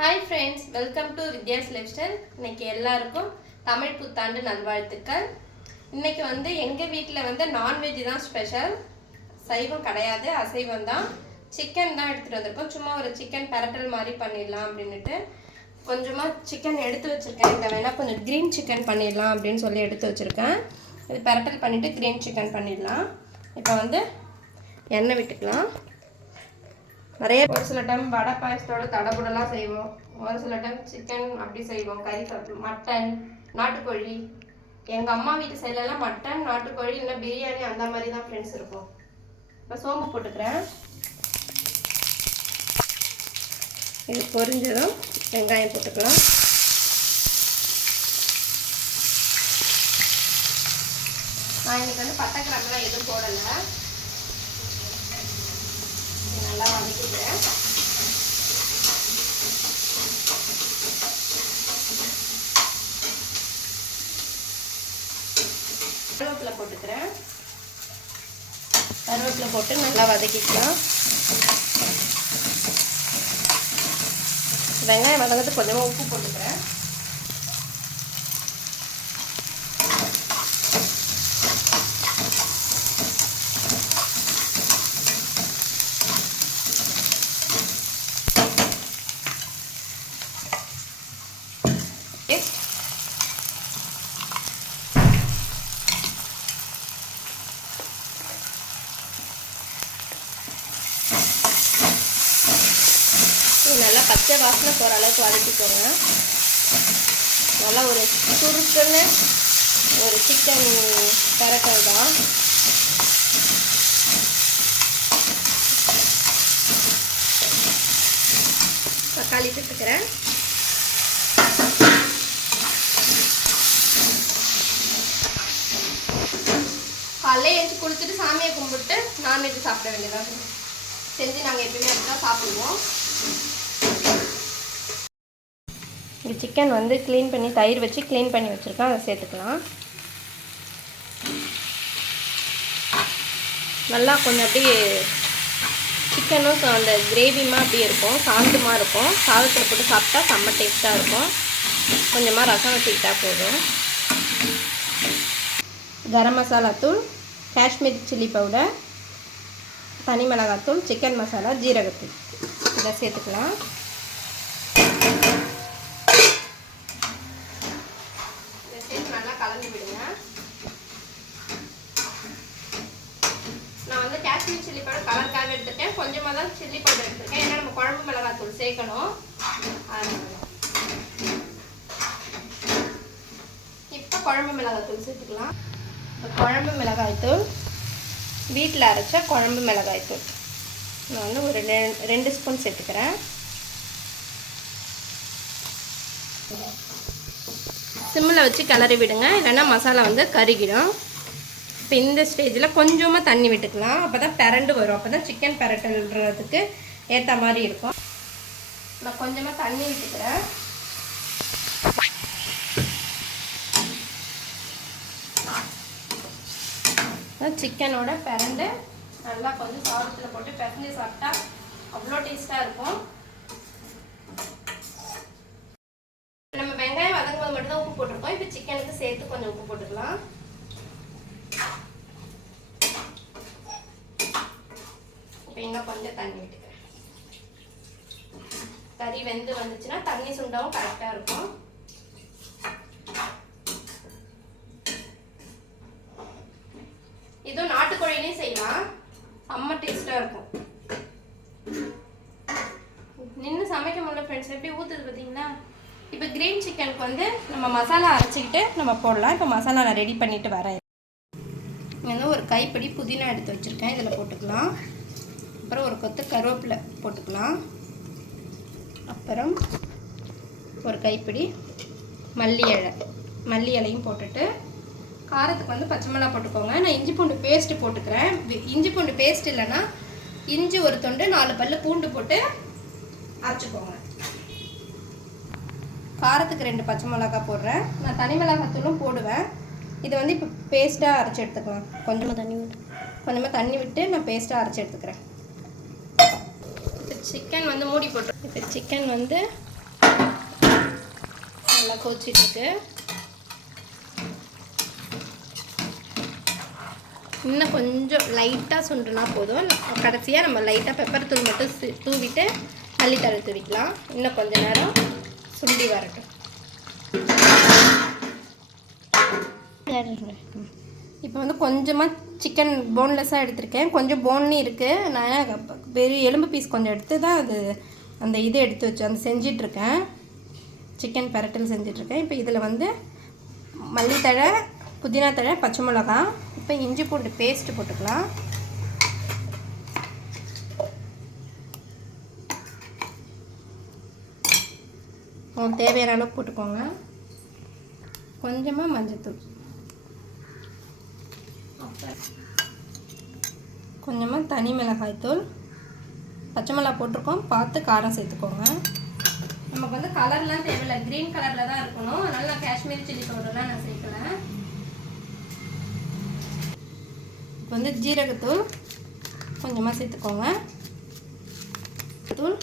Hi friends welcome to Vidya's life style இன்னைக்கு எல்லாருக்கும் தமிழ் புத்தாண்டு நல்வாழ்த்துக்கள். இன்னைக்கு வந்து எங்கள் வீட்டில் வந்து நான்வெஜ் தான் ஸ்பெஷல் சைவம் கிடையாது அசைவம் தான். சிக்கன் தான் எடுத்துகிட்டு வந்திருக்கோம். சும்மா ஒரு சிக்கன் பரட்டல் மாதிரி பண்ணிடலாம் அப்படின்ட்டு கொஞ்சமாக சிக்கன் எடுத்து வச்சுருக்கேன். இதை வேணால் கொஞ்சம் க்ரீன் சிக்கன் பண்ணிடலாம் அப்படின்னு சொல்லி எடுத்து வச்சுருக்கேன். இது பரட்டல் பண்ணிவிட்டு க்ரீன் சிக்கன் பண்ணிடலாம். இப்போ வந்து எண்ணெய் விட்டுக்கலாம். நிறைய ஒரு சில டைம் வடை பாயசத்தோட தடபுடலாம் செய்வோம். ஒரு சில டைம் சிக்கன் அப்படி செய்வோம். கறி சாப்பிட்டு மட்டன் நாட்டுக்கோழி. எங்கள் அம்மா வீட்டு சைட்லலாம் மட்டன் நாட்டுக்கோழி இல்லை பிரியாணி அந்த மாதிரி தான் ஃப்ரெண்ட்ஸ் இருக்கும் இப்போ சோம்பு போட்டுக்கிறேன். இது பொரிஞ்சதும் வெங்காயம் போட்டுக்கலாம். நான் இன்னைக்கு வந்து பட்டை கிராம்பெலாம் எதுவும் போடலை. நல்லா வதக்கிக்கிறேன் கருவேப்பிலை போட்டுக்கிறேன். கருவேப்பிலை போட்டு நல்லா வதக்கிக்கலாம். வெங்காயம் வதங்கிறது கொஞ்சமாக உப்பு போட்டுக்கிறேன் இது நல்லா பச்சை வாசனை போகிற அளவுக்கு வதக்கிக்கோங்க நல்லா ஒரு சுருக்குன்னு ஒரு சிக்கன் பரட்டல் தான். தக்காளி சேர்த்துக்கிறேன் காலைல எழுந்து குளிச்சுட்டு சாமியை கும்பிட்டு நான்வெஜ் சாப்பிட வேண்டியதாக செஞ்சு நாங்கள் எப்பயுமே அப்படி தான் சாப்பிடுவோம். இப்படி சிக்கன் வந்து க்ளீன் பண்ணி தயிர் வச்சு க்ளீன் பண்ணி வச்சுருக்கோம். அதை சேர்த்துக்கலாம். நல்லா கொஞ்சம் அப்படியே சிக்கனும் அந்த கிரேவிமா அப்படியே இருக்கும். சாந்தமாக இருக்கும். சாதத்தில் போட்டு சாப்பிட்டா செம்ம டேஸ்ட்டாக இருக்கும். கொஞ்சமாக ரசம் வச்சுக்கிட்டா போதும். கரம் மசாலா தூள் காஷ்மீர் சில்லி பவுடர் தனி மிளகாத்தூள் சிக்கன் மசாலா ஜீரகத்தூள். இதை சேர்த்துக்கலாம் இதை சேர்த்து நல்லா கலந்து விடுங்க நான் வந்து காஷ்மீர் சில்லி பவுடர் கலருக்காக எடுத்துட்டேன் கொஞ்சமாக தான் சில்லி பவுடர் எடுத்துருக்கேன். ஏன்னா நம்ம குழம்பு மிளகாத்தூள் சேர்க்கணும். இப்போ குழம்பு மிளகாத்தூள் சேர்த்துக்கலாம். இப்போ குழம்பு மிளகாய்த்தூள் வீட்டில் அரைச்ச குழம்பு மிளகாய்த்தூள் நான் வந்து ஒரு ரெ- ரெண்டு ஸ்பூன் சேர்த்துக்கிறேன். சிம்மில் வச்சு கிளறி விடுங்க. இல்லைன்னா மசாலா வந்து கருகிடும். இப்போ இந்த ஸ்டேஜில் கொஞ்சமாக தண்ணி விட்டுக்கலாம். அப்போ தான் பிரண்டு வரும். அப்போ தான் சிக்கன் பிரட்டல்ன்றதுக்கு ஏற்ற மாதிரி இருக்கும். நான் கொஞ்சமாக தண்ணி விட்டுக்கிறேன். சிக்கனோட பிரண்டு நல்லா கொஞ்சம் சாதத்தில் போட்டு பிசைஞ்சு சாப்பிட்டா அவ்வளோ டேஸ்ட்டாக இருக்கும். நம்ம வெங்காயம் வதங்கும்போது மட்டும்தான் உப்பு போட்டிருக்கோம். இப்போ சிக்கனுக்கு சேர்த்து கொஞ்சம் உப்பு போட்டுக்கலாம் இப்போ இன்னும் கொஞ்சம் தண்ணி விட்டுக்கிறேன் கறி வெந்து வந்துச்சுன்னா தண்ணி சுண்டவும் கரெக்டாக இருக்கும். இதுவும் நாட்டுக்கோழிலையும் செய்யலாம். அம்மா டேஸ்ட்டாக இருக்கும். நின்று சமைக்க முடியல ஃப்ரெண்ட்ஸ் எப்படி ஊற்றுது பார்த்தீங்கன்னா இப்போ கிரீன் சிக்கனுக்கு வந்து நம்ம மசாலா அரைச்சிக்கிட்டு நம்ம போடலாம். இப்போ மசாலா நான் ரெடி பண்ணிட்டு வரேன். இங்க வந்து ஒரு கைப்பிடி புதினா எடுத்து வச்சுருக்கேன். இதில் போட்டுக்கலாம். அப்புறம் ஒரு கொத்து கருவேப்பிலை போட்டுக்கலாம். அப்புறம் ஒரு கைப்பிடி மல்லி இலை. மல்லி இலையும் போட்டுட்டு காரத்துக்கு வந்து பச்சை மிளகா போட்டுக்கோங்க. நான் இஞ்சி பூண்டு பேஸ்ட்டு போட்டுக்கிறேன். இஞ்சி பூண்டு பேஸ்ட் இல்லைன்னா இஞ்சி ஒரு தொண்டு நாலு பல்லு பூண்டு போட்டு அரைச்சிக்கோங்க. காரத்துக்கு ரெண்டு பச்சை மிளகா போடுறேன். நான் தனி மிளகாத்தூளும் போடுவேன். இதை வந்து இப்போ பேஸ்ட்டாக அரைச்சி எடுத்துக்கலாம். கொஞ்சமாக தண்ணி விட்டு. கொஞ்சமாக தண்ணி விட்டு நான் பேஸ்ட்டாக அரைச்சி எடுத்துக்கிறேன். சிக்கன் வந்து மூடி போட்டு இப்போ சிக்கன் வந்து நல்லா கொதிச்சிட்டு இருக்கு இன்னும் கொஞ்சம் லைட்டாக சுண்டுனா போதும். கடைசியாக நம்ம லைட்டாக பெப்பர் தூள் மட்டும் தூவிட்டு மல்லித்தழை தூவிக்கலாம். இன்னும் கொஞ்ச நேரம் சுண்டி வரட்டும். இப்போ வந்து கொஞ்சமாக சிக்கன் போன்லெஸ்ஸாக எடுத்திருக்கேன். கொஞ்சம் போன்லி இருக்குது நான் பெரிய எலும்பு பீஸ் கொஞ்சம் எடுத்து தான் அது அந்த இது எடுத்து வச்சு அந்த செஞ்சிட்ருக்கேன். சிக்கன் பெரட்டல் செஞ்சிட்ருக்கேன். இப்போ இதில் வந்து மல்லித்தழை புதினா தழை பச்சை மிளகா. இப்போ இஞ்சி பூண்டு பேஸ்ட்டு போட்டுக்கலாம். தேவையான அளவுக்கு போட்டுக்கோங்க. கொஞ்சமாக மஞ்சத்தூள். கொஞ்சமாக தனி மிளகாய் தூள் பச்சை மிளகா போட்டிருக்கோம். பார்த்து காரம் சேர்த்துக்கோங்க. நமக்கு வந்து கலர்லாம் தேவையில்லை. க்ரீன் கலரில் தான் இருக்கணும். அதனால நான் காஷ்மீரி சில்லி பவுடர்லாம் நான் சேர்க்கல இப்போ வந்து ஜீரகத்தூள் கொஞ்சமாக சேர்த்துக்கோங்க. தூள்.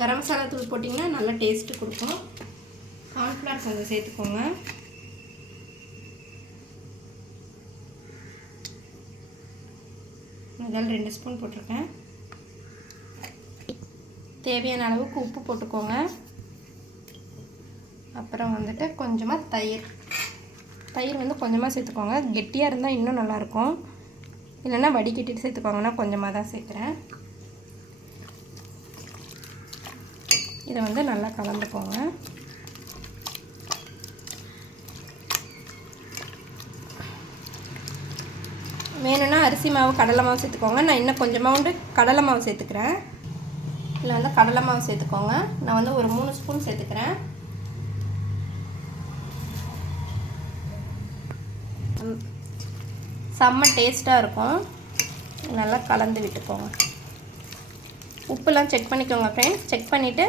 கரம் மசாலா தூள் போட்டிங்கன்னா நல்லா டேஸ்ட்டு கொடுக்கும். கார்ன்ஃப்ளவர் கொஞ்சம் சேர்த்துக்கோங்க. முதல் ரெண்டு ஸ்பூன் போட்டிருக்கேன். தேவையான அளவுக்கு உப்பு போட்டுக்கோங்க. அப்புறம் வந்துட்டு கொஞ்சமாக தயிர். தயிர் வந்து கொஞ்சமாக சேர்த்துக்கோங்க. கெட்டியாக இருந்தால் இன்னும் நல்லாயிருக்கும். இல்லைன்னா வடிகட்டிட்டு சேர்த்துக்கோங்கன்னா கொஞ்சமாக தான் சேர்க்குறேன். இதை வந்து நல்லா கலந்துக்கோங்க. அரிசி மாவு கடலை மாவு சேர்த்துக்கோங்க. நான் இன்னும் கொஞ்சமாண்டு கடலை மாவு சேர்த்துக்கிறேன். இல்லை வந்து கடலை மாவு சேர்த்துக்கோங்க. நான் வந்து ஒரு மூணு ஸ்பூன் சேர்த்துக்கிறேன். செம்ம டேஸ்ட்டாக இருக்கும். நல்லா கலந்து விட்டுக்கோங்க. உப்புலாம் செக் பண்ணிக்கோங்க ஃப்ரெண்ட்ஸ் செக் பண்ணிவிட்டு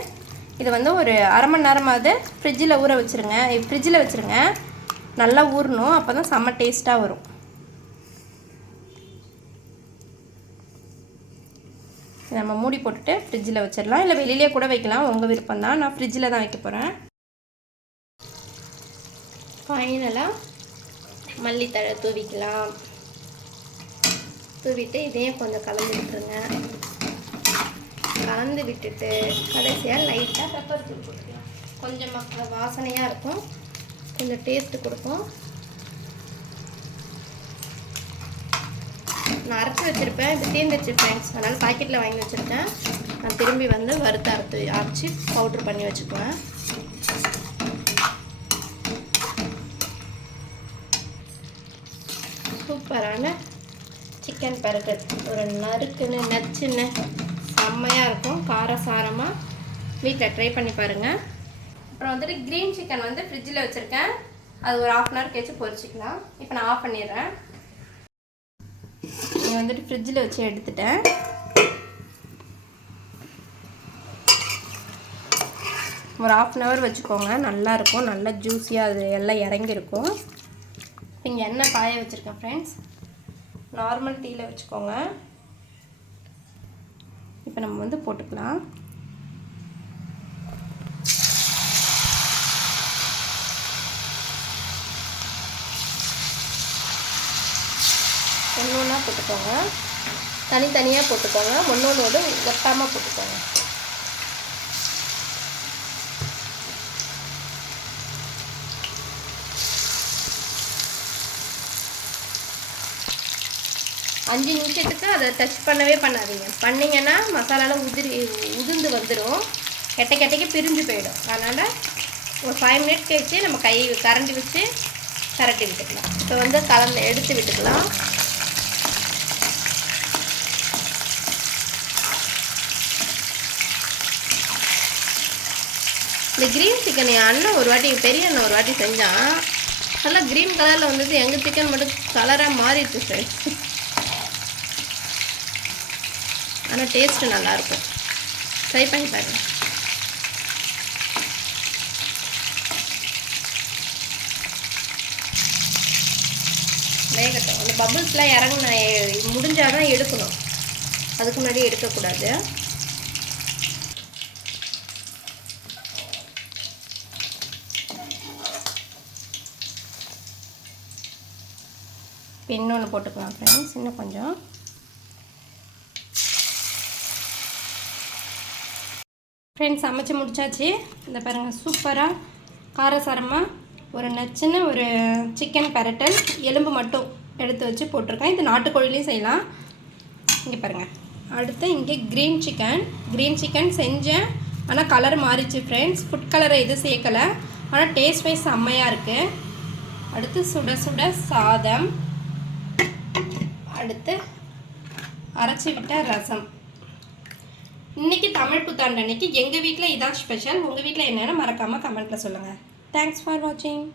இது வந்து ஒரு அரை மணி நேரமாவது ஃப்ரிட்ஜில் ஊற வச்சுருங்க. ஃப்ரிட்ஜில் வச்சுருங்க. நல்லா ஊறணும். அப்போ தான் செம்ம டேஸ்ட்டாக வரும். நம்ம மூடி போட்டுட்டு ஃப்ரிட்ஜில் வச்சிடலாம். இல்லை வெளியிலே கூட வைக்கலாம். உங்கள் விருப்பம் தான். நான் ஃப்ரிட்ஜில் தான் வைக்க போகிறேன் ஃபைனலாக மல்லித்தழை தூவிக்கலாம். தூவிட்டு இதையும் கொஞ்சம் கலந்து விட்டுருங்க. கலந்து விட்டுட்டு கடைசியாக லைட்டாக பெப்பர் தூள் கொடுக்கலாம் கொஞ்சம் வாசனையாக இருக்கும். கொஞ்சம் டேஸ்ட்டு கொடுக்கும். நான் அரைச்சி வச்சுருப்பேன். இப்போ தீர்ந்துச்சு ஃப்ரெண்ட்ஸ் அதனால் பாக்கெட்டில் வாங்கி வச்சுருக்கேன். நான் திரும்பி வந்து வறுத்து அறுத்து அரைச்சி பவுட்ரு பண்ணி வச்சுக்குவேன் சூப்பரான சிக்கன் பர்கர் ஒரு நறுக்குன்னு நச்சுன்னு செம்மையாக இருக்கும். காரசாரமாக வீட்டில் ட்ரை பண்ணி பாருங்கள் அப்புறம் வந்துட்டு க்ரீன் சிக்கன் வந்து ஃப்ரிட்ஜில் வச்சுருக்கேன். அது ஒரு ஆஃப் அன் ஹவர் கழிச்சு பொரிச்சிக்கலாம். இப்போ நான் ஆஃப் பண்ணிடுறேன். வந்துட்டு ஃப்ரிட்ஜில் வச்சு எடுத்துட்டேன். ஒரு ஆஃப் அன் ஹவர் வச்சுக்கோங்க. நல்லாயிருக்கும் நல்லா ஜூஸியாக அது எல்லாம் இறங்கியிருக்கும். இங்கே எண்ணெய் காய வச்சுருக்கேன் ஃப்ரெண்ட்ஸ் நார்மல் டீயில் வச்சுக்கோங்க. இப்போ நம்ம வந்து போட்டுக்கலாம். ஒன்று ஒன்றா போட்டுக்கோங்க. தனித்தனியாக போட்டுக்கோங்க. ஒன்று ஒன்றோடு ஒட்டாமல் போட்டுக்கோங்க. அஞ்சு நிமிஷத்துக்கு அதை டச் பண்ணவே பண்ணாதீங்க. பண்ணிங்கன்னா மசாலாலாம் உதிரி உதிர்ந்து வந்துடும் கெட்ட கெட்டைக்கு பிரிஞ்சு போயிடும். அதனால் ஒரு ஃபைவ் மினிட் கழித்து நம்ம கை கரண்டி வச்சு கரட்டி விட்டுக்கலாம். இப்போ வந்து கலந்து எடுத்து விட்டுக்கலாம். இந்த க்ரீன் சிக்கன் என் அண்ணன் ஒரு வாட்டி பெரிய அண்ணன் ஒரு வாட்டி செஞ்சான். நல்லா க்ரீன் கலரில் வந்தது. எங்கள் சிக்கன் மட்டும் கலராக மாறிடுச்சு ஃப்ரெண்ட்ஸ் ஆனால் டேஸ்ட்டு நல்லாயிருக்கும் ட்ரை பண்ணி பாருங்கள் வேகட்டும். அந்த பபுள்ஸ்லாம் இறங்கின முடிஞ்சால் தான் எடுக்கணும். அதுக்கு முன்னாடி எடுக்கக்கூடாது. இன்னொன்று போட்டுக்கலாம் ஃப்ரெண்ட்ஸ் இன்னும் கொஞ்சம். ஃப்ரெண்ட்ஸ் சமைச்சு முடிச்சாச்சு. இந்த பாருங்கள் சூப்பராக காரசாரமாக ஒரு நச்சுன்னு ஒரு சிக்கன் பெரட்டல் எலும்பு மட்டும் எடுத்து வச்சு போட்டிருக்கேன். இது நாட்டுக்கோழிலையும் செய்யலாம். இங்கே பாருங்கள் அடுத்து இங்கே க்ரீன் சிக்கன் க்ரீன் சிக்கன் செஞ்சேன். ஆனால் கலர் மாறிச்சு ஃப்ரெண்ட்ஸ் ஃபுட் கலரை எதுவும் சேர்க்கலை. ஆனால் டேஸ்ட் வைஸ் செம்மையாக இருக்குது அடுத்து சுட சுட சாதம். அடுத்து அரைச்சி விட்ட ரசம். இன்றைக்கி தமிழ் புத்தாண்டு அன்னைக்கு எங்கள் வீட்டில் இதான் ஸ்பெஷல் உங்கள் வீட்டில் என்னென்னு மறக்காமல் கமெண்ட்டில் சொல்லுங்கள் தேங்க்ஸ் ஃபார் வாட்சிங்